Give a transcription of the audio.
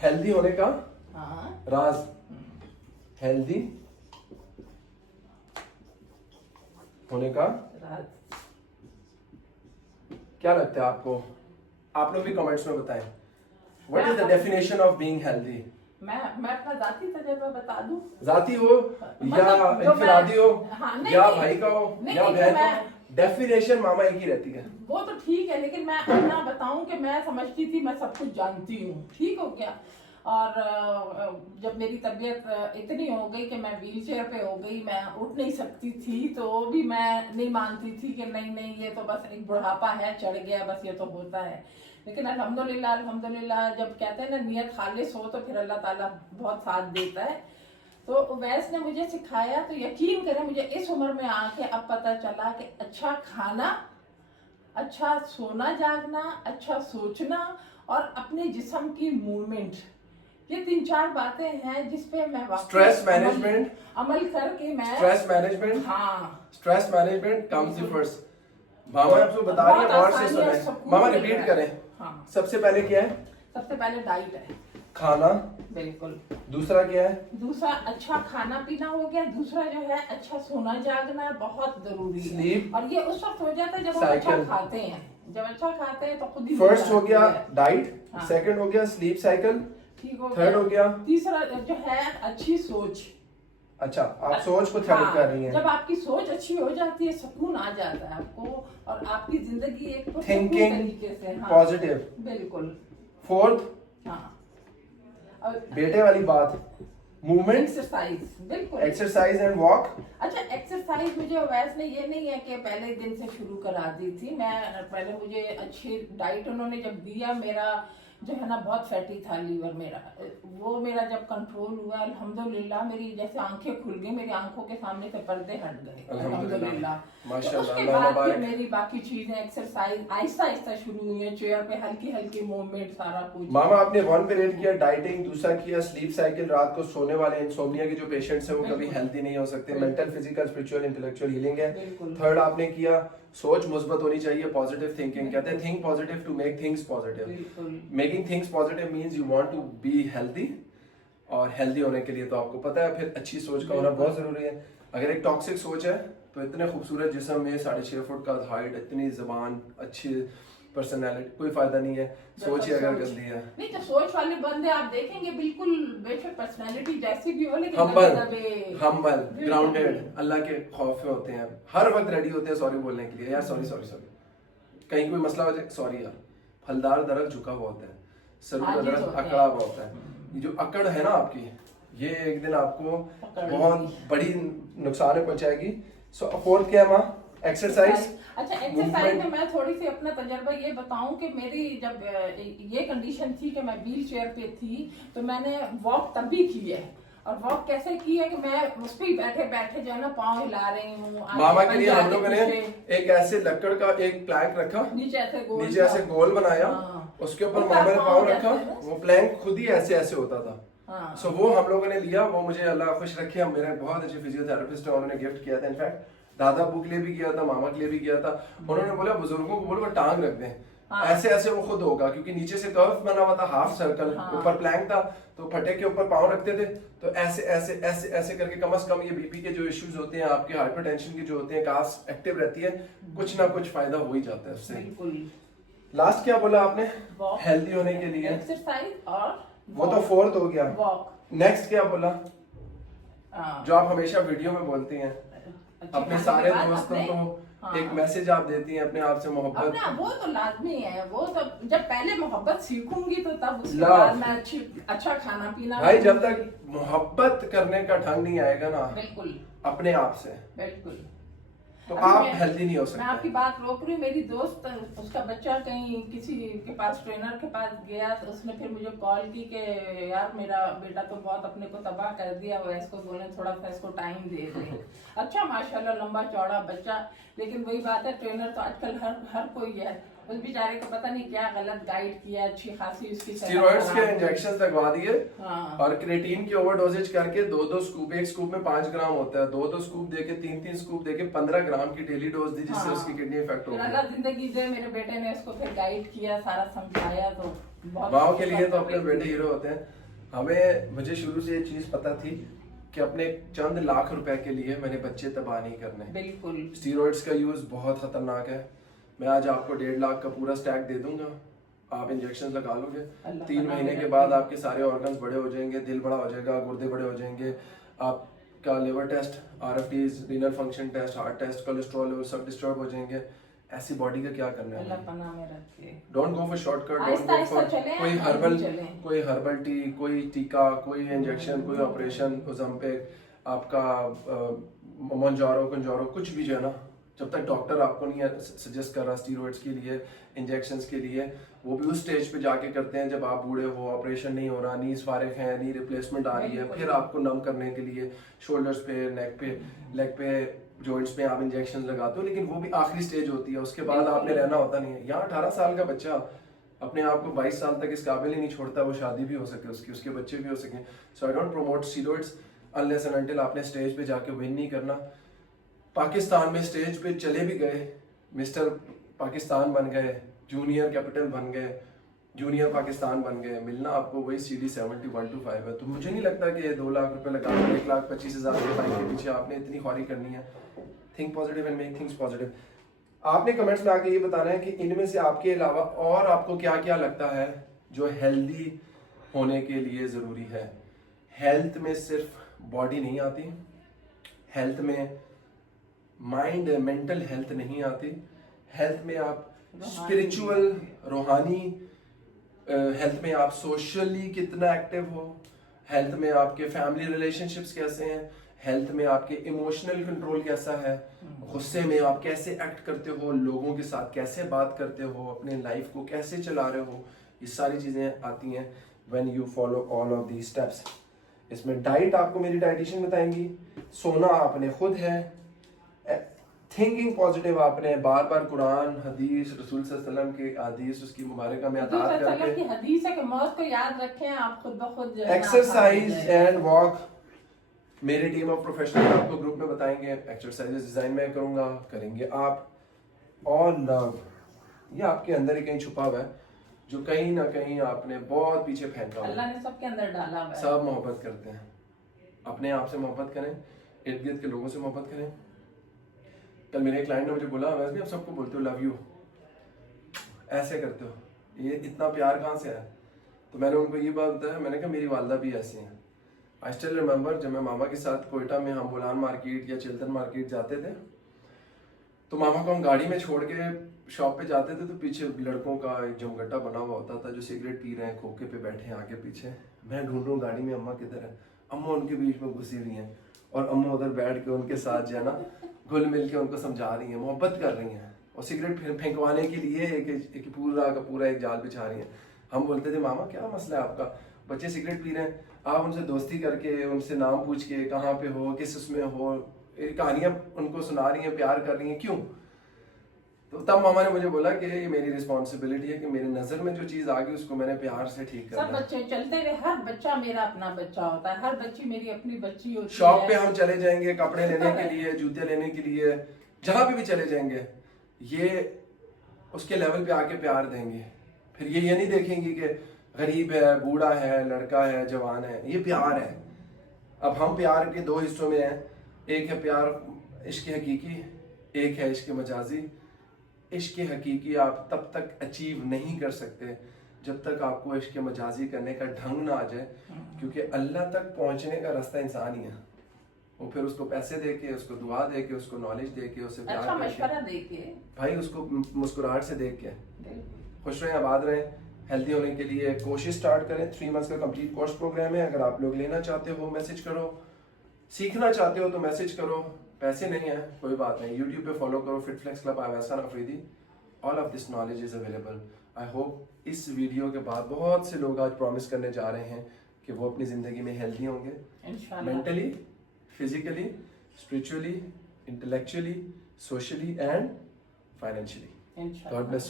Healthy होने का हाँ। राज, हेल्दी होने का राज। क्या लगता है आपको? आप लोग भी कमेंट्स में बताएं, what is the definition of being healthy? मैं अपना जाती तजुर्बा बता दूं? जाती हो या मतलब जो इनफरादी हो हाँ, नहीं, या नहीं, भाई का हो नहीं, या नहीं, बहन मैं- का, डेफिनेशन मामा एक ही रहती है। वो तो ठीक है, लेकिन मैं अपना बताऊं कि मैं समझती थी मैं सब कुछ जानती हूँ, ठीक हो क्या? और जब मेरी तबीयत इतनी हो गई कि मैं व्हील चेयर पे हो गई, मैं उठ नहीं सकती थी, तो भी मैं नहीं मानती थी कि नहीं नहीं ये तो बस एक बुढ़ापा है, चढ़ गया, बस ये तो होता है। लेकिन अल्हम्दुलिल्लाह अल्हम्दुलिल्लाह, जब कहते हैं ना नियत खालिस हो तो फिर अल्लाह ताला बहुत साथ देता है। तो उवैस ने मुझे सिखाया, तो यकीन करें मुझे इस उम्र में आके अब पता चला कि अच्छा खाना, अच्छा सोना जागना, अच्छा सोचना और अपने जिस्म की मूवमेंट, ये 3-4 बातें हैं जिसपे मैं स्ट्रेस मैनेजमेंट, अमल करके मैं स्ट्रेस मैनेजमेंट, हाँ stress management comes the first. मामा आपको बता रही है, और से सुने मामा, रिपीट करें। हाँ। सबसे पहले क्या है? सबसे पहले डाइट है, खाना। बिल्कुल। दूसरा क्या है? दूसरा अच्छा खाना पीना हो गया। दूसरा जो है अच्छा सोना जागना बहुत जरूरी है। Sleep. और ये उस वक्त हो जाता है जब हम अच्छा खाते हैं, जब अच्छा खाते हैं तो खुद ही फर्स्ट हो गया डाइट, हाँ। सेकंड हो गया स्लीप साइकिल, ठीक हो थर्ड हो गया, तीसरा जो है अच्छी सोच। अच्छा आप सोच को थ्रेड कर रही हैं। जब आपकी सोच अच्छी हो जाती है, सुकून आ जाता है आपको, और आपकी जिंदगी एक थिंकिंग तरीके से पॉजिटिव। बिल्कुल। फोर्थ, हाँ, और बेटे वाली बात, मूवमेंट, एक्सरसाइज, बिल्कुल एक्सरसाइज एंड वॉक। अच्छा, एक्सरसाइज मुझे वैसे ये नहीं है कि पहले दिन से शुरू करा दी थी मैं। पहले मुझे अच्छी डाइट उन्होंने जब दिया, मेरा जो है ना बहुत फैटी था लीवर मेरा, वो मेरा जब कंट्रोल हुआ अल्हम्दुलिल्लाह, मेरी जैसे आंखें खुल गई, मेरी आंखों के सामने से पर्दे हट गए अल्हम्दुलिल्लाह। माशाल्लाह, उसके अल्लाह बाद फिर मुबारक। मेरी बाकी चीजें एक्सरसाइज आहिस्ता आहिस्ता शुरू हुई है, चेयर पे हल्की हल्की मूवमेंट, सारा कुछ। मामा आपने 1 पे रेट किया डाइटिंग, दूसरा किया स्लीप साइकिल, रात को सोने वाले इंसोम्निया के जो पेशेंट्स हैं वो कभी हेल्दी नहीं हो सकते, mental physical spiritual intellectual healing है। थर्ड आपने किया सोच मुस्बत होनी चाहिए, पॉजिटिव थिंकिंग, कहते हैं think positive to make things positive. Making things positive means you want to be healthy, और हेल्दी होने के लिए तो आपको पता है फिर अच्छी सोच का होना बहुत जरूरी है। अगर एक टॉक्सिक सोच है तो इतने खूबसूरत जिस्म में 6.5 फुट का हाइट, इतनी जबान, अच्छी पर्सनैलिटी, कोई फायदा नहीं है। सोच ही अगर गंदी है, नहीं तो सोच वाले बंदे आप देखेंगे बिल्कुल बेशक पर्सनैलिटी जैसी भी हो, लेकिन हम्बल, ग्राउंडेड, अल्लाह के खौफ में होते हैं, हर वक्त रेडी होते हैं सॉरी बोलने के लिए, यार सॉरी सॉरी सॉरी, कहीं कोई मसला हो जाए सॉरी यार। फलदार दरख्त झुका हुआ होता है, सरू का दरख्त अकड़ा हुआ होता है। ये जो अकड़ है ना आपकी, ये एक दिन आपको बहुत बड़ी नुकसान पहुंचाएगी। सो फोर्थ क्या है माँ? एक्सरसाइज। अच्छा, एक्सरसाइज में मैं थोड़ी सी अपना तजर्बा ये बताऊं कि मेरी जब ये कंडीशन थी कि मैं व्हील चेयर पे थी, तो मैंने वॉक तब भी की है। और वॉक कैसे की है कि मैं उस पर बैठे बैठे जो है ना पाँव हिला रही हूँ। मामा के लिए हम लोगों ने एक ऐसे लक्कड़ का एक प्लैंक रखा, नीचे ऐसे गोल बनाया, उसके ऊपर मामा ने पाँव रखा, वो प्लैंक खुद ही ऐसे ऐसे होता था। सो वो हम लोगों ने लिया, वो मुझे अल्लाह खुश रखे, मेरे बहुत अच्छे फिजियोथेरेपिस्ट है, उन्होंने गिफ्ट किया था। इनफैक्ट दादा अबू के लिए भी किया था, मामा के लिए भी किया था। उन्होंने बोला बुजुर्गों को बोलो टांग रख दें, ऐसे ऐसे वो खुद होगा, क्योंकि नीचे से कर्व बना हुआ था, हाफ सर्कल, ऊपर प्लैंक था, तो फटे के ऊपर पाँव रखते थे, तो ऐसे ऐसे ऐसे ऐसे करके कम से कम ये बीपी के जो इश्यूज होते हैं, आपके हाइपरटेंशन के जो होते हैं, कास एक्टिव रहती है, कुछ ना कुछ फायदा हो ही जाता है उससे। लास्ट क्या बोला आपने? हेल्दी होने के लिए एक्सरसाइज, और वो तो फोर्थ हो गया। वॉक। नेक्स्ट क्या बोला जो आप हमेशा वीडियो में बोलती हैं अपने सारे दोस्तों को? एक मैसेज आप देती हैं अपने आप से मोहब्बत। वो तो लाजमी है, वो तो जब पहले मोहब्बत सीखूंगी तो तब उसके बाद मैं अच्छा खाना पीना। भाई जब तक मोहब्बत करने का ढंग नहीं आएगा ना बिल्कुल अपने आप से, बिल्कुल, तो आप हेल्दी नहीं हो सकते। मैं आपकी बात रोक रही हूँ। मेरी दोस्त, उसका बच्चा कहीं किसी के पास ट्रेनर के पास गया, तो उसने फिर मुझे कॉल की कि यार मेरा बेटा तो बहुत अपने को तबाह कर दिया, वो इसको बोले थोड़ा सा इसको टाइम दे दे। अच्छा माशाल्लाह लंबा चौड़ा बच्चा, लेकिन वही बात है ट्रेनर तो आजकल हर कोई है, उस बेचारे को पता नहीं क्या गलत गाइड किया, अच्छी खासी उसकी स्टेरॉइड्स के इंजेक्शंस लगवा दिए, और क्रेटीन की ओवरडोजेज करके 2-2 स्कूप, एक स्कूप में 5 ग्राम होता है, 2-2 स्कूप देके 3-3 स्कूप देके 15 ग्राम की डेली डोज दी, जिससे उसकी किडनी इफेक्ट हो गई। अल्लाह जिंदगी दे, मेरे बेटे ने इसको फिर गाइड किया, सारा समझाया, तो माओ के लिए तो अपने बेटे हीरो होते हैं। मुझे शुरू से ये चीज पता थी कि अपने चंद लाख रुपए के लिए मैंने बच्चे तबाह नहीं करने। बिल्कुल। स्टीरॉइड्स का यूज बहुत खतरनाक है। मैं आज आपको 1.5 लाख का पूरा स्टैक दे दूंगा, आप इंजेक्शन लगा लोगे, 3 महीने के बाद आपके सारे ऑर्गन्स बड़े हो जाएंगे, दिल बड़ा हो जाएगा, गुर्दे बड़े हो जाएंगे, आपका liver test, RFTs, renal function test, heart test, cholesterol level सब डिस्टर्ब हो जाएंगे। ऐसी बॉडी का क्या करना है? अल्लाह पनाह में रखे। Don't go for shortcut, don't go for कोई हर्बल टी, कोई टीका, कोई इंजेक्शन, कोई ऑपरेशन, ओज़ेम्पिक, आपका मोंजारो कुंजारो, कुछ भी जो है ना, जब तक डॉक्टर आपको नहीं सजेस्ट कर रहा स्टीरॉइड्स के लिए, इंजेक्शंस के लिए, वो भी उस स्टेज पे जाके करते हैं जब आप बूढ़े हो, ऑपरेशन नहीं हो रहा, नीज फारिग है, नी रिप्लेसमेंट आ रही है, फिर आपको नम करने के लिए शोल्डर्स पे, नेक पे, लेग पे, जॉइंट्स पे आप इंजेक्शन लगाते हो, लेकिन वो भी आखिरी स्टेज होती है, उसके बाद आपने रहना होता नहीं है। यहाँ 18 साल का बच्चा अपने आप को 22 साल तक इस काबिल ही नहीं छोड़ता, वो शादी भी हो सके उसकी, उसके बच्चे भी हो सके। So I don't promote steroids unless and until आपने स्टेज पे जाके विन नहीं करना। पाकिस्तान में स्टेज पे चले भी गए, मिस्टर पाकिस्तान बन गए, जूनियर कैपिटल बन गए, जूनियर पाकिस्तान बन गए, मिलना आपको वही CD70 125 है। तो मुझे नहीं लगता कि 2 लाख रुपए लगा 1,25,000 के बाइक के पीछे आपने इतनी ख्वारी करनी है। Think positive and make things positive. आपने कमेंट्स में आके ये बताना है कि इनमें से आपके अलावा और आपको क्या क्या लगता है जो हेल्दी होने के लिए ज़रूरी है। हेल्थ में सिर्फ बॉडी नहीं आती, हेल्थ में माइंड मेंटल हेल्थ नहीं आती, हेल्थ में आप स्पिरिचुअल रूहानी हेल्थ में आप सोशली कितना एक्टिव हो, हेल्थ में आपके फैमिली रिलेशनशिप्स कैसे हैं, हेल्थ में आपके इमोशनल कंट्रोल कैसा है, गुस्से में आप कैसे एक्ट करते हो, लोगों के साथ कैसे बात करते हो, अपने लाइफ को कैसे चला रहे हो, ये सारी चीज़ें आती हैं when you follow all of these steps. इसमें डाइट आपको मेरी डाइटिशियन बताएंगी, सोना आपने खुद है, थिंकिंग पॉजिटिव आपने बार बार कुरान, हदीस, रसूल सल्लल्लाहु अलैहि वसल्लम के हदीस, उसकी मुबारक में अतात करके की हदीस है कि मौत को याद रखें, आप खुद ब खुद एक्सरसाइज एंड वॉक। मेरी टीम ऑफ प्रोफेशनल आपको ग्रुप में बताएंगे, एक्सरसाइजेस डिजाइन में करूंगा, करेंगे आप। और लव, ये आपके अंदर ही कहीं छुपा हुआ है जो कहीं ना कहीं आपने बहुत पीछे फेंका हुआ है। अल्लाह ने सबके अंदर डाला हुआ है। सब मोहब्बत करते हैं, अपने आप से मोहब्बत करें, इर्द गिर्द के लोगों से मोहब्बत करें। कल मेरे क्लाइंट ने मुझे बोला, वैसे भी आप सबको बोलते हो लव यू, ऐसे करते हो, ये इतना प्यार कहाँ से आया? तो मैंने उनको ये बात बताया, मैंने कहा मेरी वालदा भी ऐसी हैं। आई स्टिल रिमेंबर जब मैं मामा के साथ कोयटा में हम बुलान मार्केट या चिल्तन मार्केट जाते थे, तो मामा को हम गाड़ी में छोड़ के शॉप पे जाते थे, तो पीछे लड़कों का एक जमघटा बना हुआ होता था जो सिगरेट पी रहे हैं, खोखे पे बैठे हैं आगे पीछे। मैं ढूंढ रहा हूँ गाड़ी में अम्मा किधर है, अम्मा उनके बीच में घुसी हुई हैं और अम्मा उधर बैठ के उनके साथ जो है ना घुल मिल के उनको समझा रही हैं, मोहब्बत कर रही हैं, और सिगरेट फेंकवाने के लिए एक पूरा का पूरा एक जाल बिछा रही हैं। हम बोलते थे मामा क्या मसला है आपका, बच्चे सिगरेट पी रहे हैं, आप उनसे दोस्ती करके, उनसे नाम पूछ के, कहाँ पे हो, किस उसमें हो, कहानियां उनको सुना रही हैं, प्यार कर रही हैं, क्यों? तो तब मामा ने मुझे बोला कि ये मेरी रिस्पॉन्सिबिलिटी है कि मेरी नजर में जो चीज आ गई उसको मैंने प्यार से ठीक करना है। सब बच्चे चलते हुए, हर बच्चा मेरा अपना बच्चा होता है, हर बच्ची मेरी अपनी बच्ची होती है। शॉप पे हम चले जाएंगे कपड़े लेने के लिए, जूते लेने के लिए, जहां पे भी चले जाएंगे, ये उसके लेवल पे आके प्यार देंगे। फिर ये नहीं देखेंगे कि गरीब है, बूढ़ा है, लड़का है, जवान है, ये प्यार है। अब हम प्यार के 2 हिस्सों में हैं, एक है प्यार इश्क हकीकी, एक है इश्क मजाजी। इश्क हकीकी आप तब तक अचीव नहीं कर सकते जब तक आपको इश्क मजाजी करने का ढंग ना आ जाए, क्योंकि अल्लाह तक पहुंचने का रास्ता इंसान ही है। वो फिर उसको पैसे दे के, उसको दुआ दे के, उसको नॉलेज दे के, उससे प्यार अच्छा मशवरा दे के, भाई उसको मुस्कुराहट से देख के, खुश रहें, आबाद रहें। हेल्दी होने के लिए कोशिश स्टार्ट करें। 3 मंथ्स का कंप्लीट कोर्स प्रोग्राम है। अगर आप लोग लेना चाहते हो मैसेज करो, सीखना चाहते हो तो मैसेज करो। पैसे नहीं है कोई बात नहीं, यूट्यूब पे फॉलो करो फिट फ्लेक्स क्लब आवासन Afridi. All of this knowledge is available. I hope इस वीडियो के बाद बहुत से लोग आज प्रॉमिस करने जा रहे हैं कि वो अपनी जिंदगी में हेल्दी होंगे, mentally, physically, spiritually, intellectually, socially and financially. God bless you.